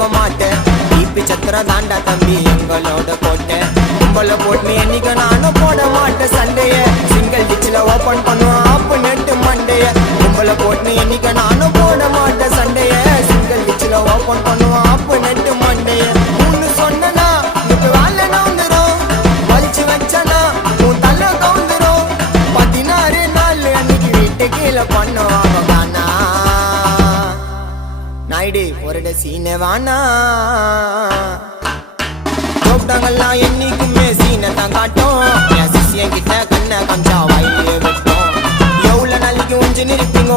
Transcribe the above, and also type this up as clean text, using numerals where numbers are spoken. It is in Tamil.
நம்ப மாட்டேன் டிபி சத்திரம் தாண்டா தம்பி எங்களோட கோட்டை கும்பல போட்டு என்னைக்கு நானும் போட மாட்டேன் சண்டைய சிங்கிள் டிச்சில் ஓப்பன் பண்ணுவான் ஆப்பு நெட்டு மண்டைய கும்பல போட்டு என்னைக்கு நானும் போட மாட்டேன் சண்டைய சிங்கிள் டிச்சில் ஓப்பன் பண்ணுவான் ஆப்பு நெட்டு மண்டைய மூணு சொன்னா இப்ப வேலை நவுந்துரும் வலிச்சு வச்சனா உன் தலை கவுந்துரும் 16 நாள் அன்னைக்கு வீட்டு கீழே பண்ணுவாங்க கானா நாயுடு ஒரு சீனை வானா கூப்பிட்டாங்கல்லாம் என்னைக்குமே சீனை தான் காட்டும் என் சிஷியன் கிட்ட கண்ணை கஞ்சா வாயிலே வெட்டும் எவ்வளவு நாளைக்கு உஞ்சு நிற்பீங்க